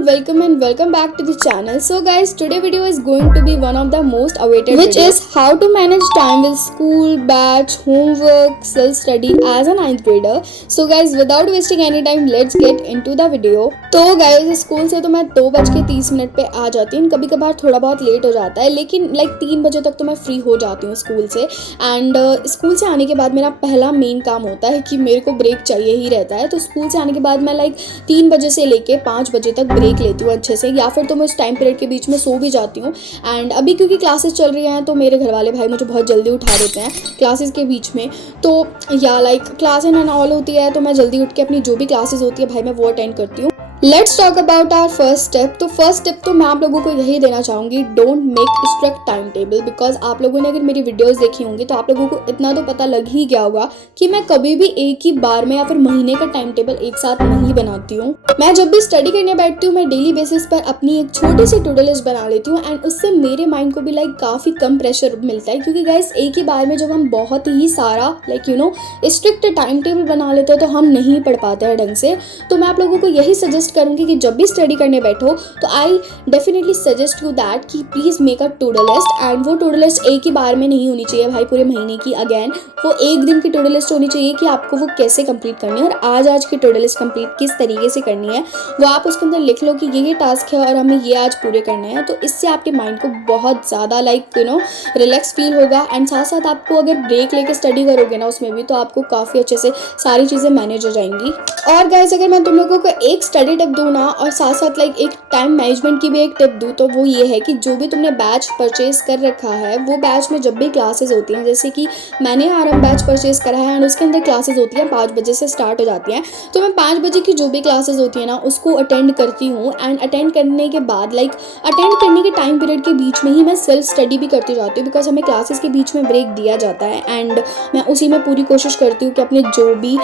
and welcome back to the channel. So guys, today video is going to be one of the most awaited which is how to manage time with school, batch, homework, self-study as a 9th grader. So guys, without wasting any time, let's get into the video. तो guys, school से तो मैं 2:30 पे आ जाती हूँ. कभी कभार थोड़ा बहुत लेट हो जाता है, लेकिन 3 बजे तक तो मैं फ्री हो जाती हूँ स्कूल से. एंड स्कूल से आने के बाद मेरा पहला मेन काम होता है कि मेरे को ब्रेक चाहिए ही रहता है. तो स्कूल से आने के बाद मैं 3 बजे से लेके 5 बजे तक ब्रेक लेती हूँ अच्छे से, या फिर तो मैं उस टाइम पीरियड के बीच में सो भी जाती हूँ. एंड अभी क्योंकि क्लासेस चल रही हैं तो मेरे घर वाले भाई मुझे बहुत जल्दी उठा देते हैं क्लासेस के बीच में. तो या क्लास एंड ऑल होती है तो मैं जल्दी उठ के अपनी जो भी क्लासेस होती है भाई मैं वो अटेंड करती हूँ. Let's talk about our first step. तो फर्स्ट स्टेप तो मैं आप लोगों को यही देना चाहूँगी, don't make strict time table. Because आप लोगों ने अगर मेरी वीडियोस देखी होंगी तो आप लोगों को इतना तो पता लग ही गया होगा कि मैं कभी भी एक ही बार में या फिर महीने का टाइम टेबल एक साथ नहीं बनाती हूँ. मैं जब भी स्टडी करने बैठती हूँ मैं डेली बेसिस पर अपनी एक छोटी सी टू डू लिस्ट बना लेती हूँ. एंड उससे मेरे माइंड को भी काफ़ी कम प्रेशर मिलता है, क्योंकि गाइस एक ही बार में जब हम बहुत ही सारा स्ट्रिक्ट टाइम टेबल बना लेते हैं तो हम नहीं पढ़ पाते हैं ढंग से. तो मैं आप लोगों को यही सजेस्ट करूंगी कि जब भी स्टडी करने बैठो तो I definitely suggest you that कि please make a to do list. And वो टू डू लिस्ट एक ही बार में नहीं होनी चाहिए भाई पूरे महीने की. अगेन वो एक दिन की टू डू लिस्ट होनी चाहिए कि आपको वो कैसे कंप्लीट करनी है और आज की टू डू लिस्ट कंप्लीट किस तरीके से करनी है. वो आप उसके अंदर लिख लो कि ये टास्क है और हमें ये आज पूरे करने हैं. तो इससे आपके माइंड को बहुत ज़्यादा रिलैक्स फील होगा. एंड साथ साथ आपको अगर ब्रेक लेके स्टडी करोगे ना उसमें भी तो आपको काफ़ी अच्छे से सारी चीज़ें मैनेज हो जाएंगी. और गाइस अगर मैं तुम लोगों को एक स्टडी टिप दूँ ना और साथ साथ एक टाइम मैनेजमेंट की भी एक टिप दूँ तो वो ये है कि जो भी तुमने बैच परचेज कर रखा है वो बैच में जब भी क्लासेस होती हैं, जैसे कि मैंने आरएम बैच परचेज करा है एंड उसके अंदर क्लासेस होती हैं 5 बजे से स्टार्ट हो जाती हैं. तो मैं 5 बजे की जो भी क्लासेस होती है ना उसको अटेंड करती हूँ. एंड अटेंड करने के बाद अटेंड करने के टाइम पीरियड के बीच में ही मैं सेल्फ स्टडी भी करती जाती हूँ, बिकॉज हमें क्लासेस के बीच में ब्रेक दिया जाता है. एंड मैं उसी में पूरी कोशिश करती हूँ कि अपने जो भी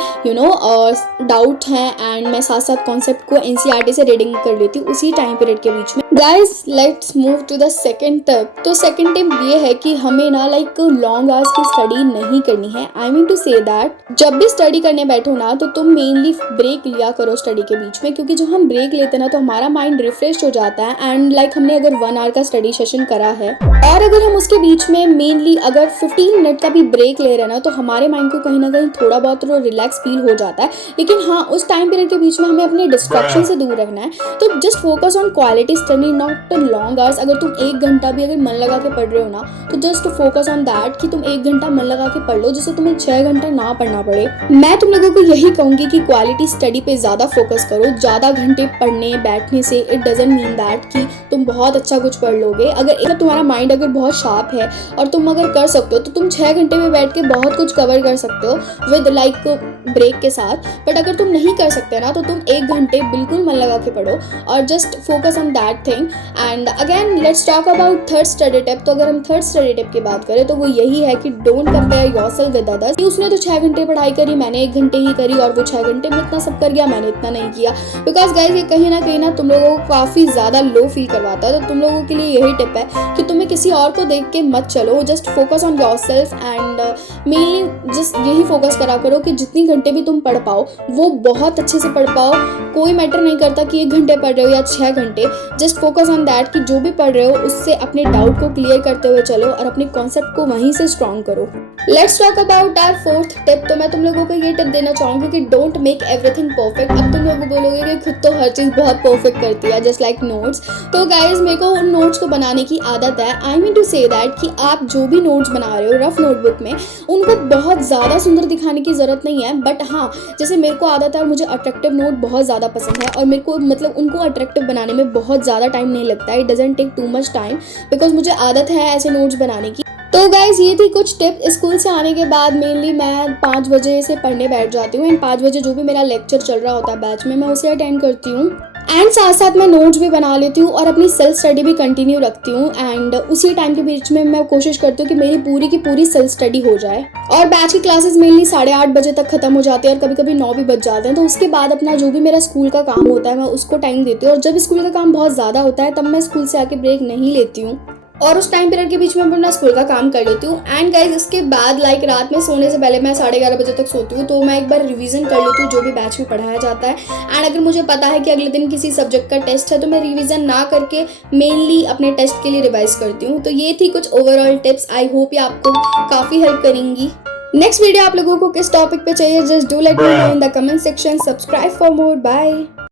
डाउट हैं एंड मैं साथ साथ कॉन्सेप्ट को एनसीईआरटी से रीडिंग कर लेती हूँ उसी टाइम पीरियड के बीच में. Guys let's move to the second tip. तो सेकंड टिप ये है कि हमें ना लॉन्ग आवर्स की स्टडी नहीं करनी है. I mean to say that जब भी स्टडी करने बैठो ना तो तुम मेनली ब्रेक लिया करो स्टडी के बीच में, क्योंकि जब हम ब्रेक लेते हैं ना तो हमारा माइंड रिफ्रेश हो जाता है. एंड हमने अगर 1 आवर का स्टडी सेशन करा है और अगर हम उसके बीच में मेनली अगर 15 मिनट का भी ब्रेक ले रहे हैं ना तो हमारे माइंड को कहीं ना कहीं थोड़ा बहुत तो रिलैक्स फील हो जाता है. लेकिन हाँ, उस टाइम पीरियड के बीच में हमें अपने डिस्ट्रैक्शन से दूर रखना है. तो just focus on quality study, not long hours. अगर तुम 1 घंटा भी अगर मन लगा के पढ़ रहे हो ना तो जस्ट फोकस ऑन दैट कि तुम 1 घंटा मन लगा के पढ़ लो, जिससे तुम्हें 6 घंटा ना पढ़ना पड़े. मैं तुम लोगों को यही कहूंगी कि क्वालिटी स्टडी पे ज़्यादा फोकस करो. ज़्यादा घंटे पढ़ने बैठने से इट डजंट मीन दैट कि तुम बहुत अच्छा कुछ पढ़ लोगे. अगर तुम्हारा माइंड अगर बहुत शार्प है और तुम अगर कर सकते हो तो तुम 6 घंटे में बैठ के बहुत कुछ कवर कर सकते हो विद ब्रेक के साथ. बट अगर तुम नहीं कर सकते ना तो तुम 1 घंटे बिल्कुल मन लगा के पढ़ो और just focus on that thing. And again let's talk about third study tip. तो अगर हम थर्ड स्टडी टिप की बात करें तो वो यही है कि don't compare yourself with others. उसने तो 6 घंटे पढ़ाई करी, मैंने 1 घंटे ही करी, और वो 6 घंटे में इतना सब कर गया, मैंने इतना नहीं किया. बिकॉज गाइज ये कहीं ना तुम लोगों को काफ़ी ज़्यादा लो फील करवाता है. तो तुम लोगों के लिए यही टिप है कि तुम्हें किसी और को देख के मत चलो. Just focus on yourself and mainly just यही फोकस करा करो कि जितनी घंटे भी तुम पढ़ पाओ वो बहुत अच्छे से पढ़ पाओ. कोई मैटर नहीं करता कि 1 घंटे पढ़ रहे हो या 6 घंटे. जस्ट फोकस ऑन दैट कि जो भी पढ़ रहे हो उससे अपने डाउट को क्लियर करते हुए चलो और अपने कॉन्सेप्ट को वहीं से स्ट्रॉन्ग करो. Let's talk about our fourth tip. तो मैं तुम लोगों को ये टिप देना चाहूँगी कि डोंट मेक एवरीथिंग परफेक्ट. अब तुम लोग बोलोगे कि खुद तो हर चीज़ बहुत परफेक्ट करती है, जस्ट लाइक नोट्स. तो गाइज मेरे को उन नोट्स को बनाने की आदत है. I mean to say that कि आप जो भी नोट्स बना रहे हो रफ नोटबुक में उनको बहुत ज़्यादा सुंदर दिखाने की ज़रूरत नहीं है. बट हाँ, जैसे मेरे को आदत है और मुझे अट्रैक्टिव नोट बहुत ज़्यादा पसंद है और मेरे को उनको अट्रैक्टिव बनाने में बहुत ज़्यादा टाइम नहीं लगता है. It doesn't take too much time because मुझे आदत है ऐसे नोट्स बनाने की. तो गाइज ये थी कुछ टिप. स्कूल से आने के बाद मेनली मैं 5 बजे से पढ़ने बैठ जाती हूँ. एंड 5 बजे जो भी मेरा लेक्चर चल रहा होता है बैच में मैं उसे अटेंड करती हूँ. एंड साथ साथ मैं नोट्स भी बना लेती हूँ और अपनी सेल्फ स्टडी भी कंटिन्यू रखती हूँ. एंड उसी टाइम के बीच में मैं कोशिश करती हूँ कि मेरी पूरी की पूरी सेल्फ स्टडी हो जाए. और बैच की क्लासेस मेनली 8:30 बजे तक खत्म हो जाती है और कभी कभी 9 भी बज जाते हैं. तो उसके बाद अपना जो भी मेरा स्कूल का काम होता है मैं उसको टाइम देती हूँ. और जब स्कूल का काम बहुत ज़्यादा होता है तब मैं स्कूल से आके ब्रेक नहीं लेती हूँ. और उस टाइम पीरियड के बीच में मैं अपना स्कूल का काम कर लेती हूँ। एंड गाइज इसके बाद लाइक रात में सोने से पहले मैं 11:30 बजे तक सोती हूँ, तो मैं एक बार रिवीजन कर लेती हूँ जो भी बैच में पढ़ाया जाता है। एंड अगर मुझे पता है कि अगले दिन किसी सब्जेक्ट का टेस्ट है तो मैं रिवीजन ना करके मेनली अपने टेस्ट के लिए रिवाइज करती हूँ। तो ये थी कुछ ओवरऑल टिप्स, आई होप ये आपको काफ़ी हेल्प करेंगी। नेक्स्ट वीडियो आप लोगों को किस टॉपिक पे चाहिए, just do let me know in the comment section. Subscribe for more, bye.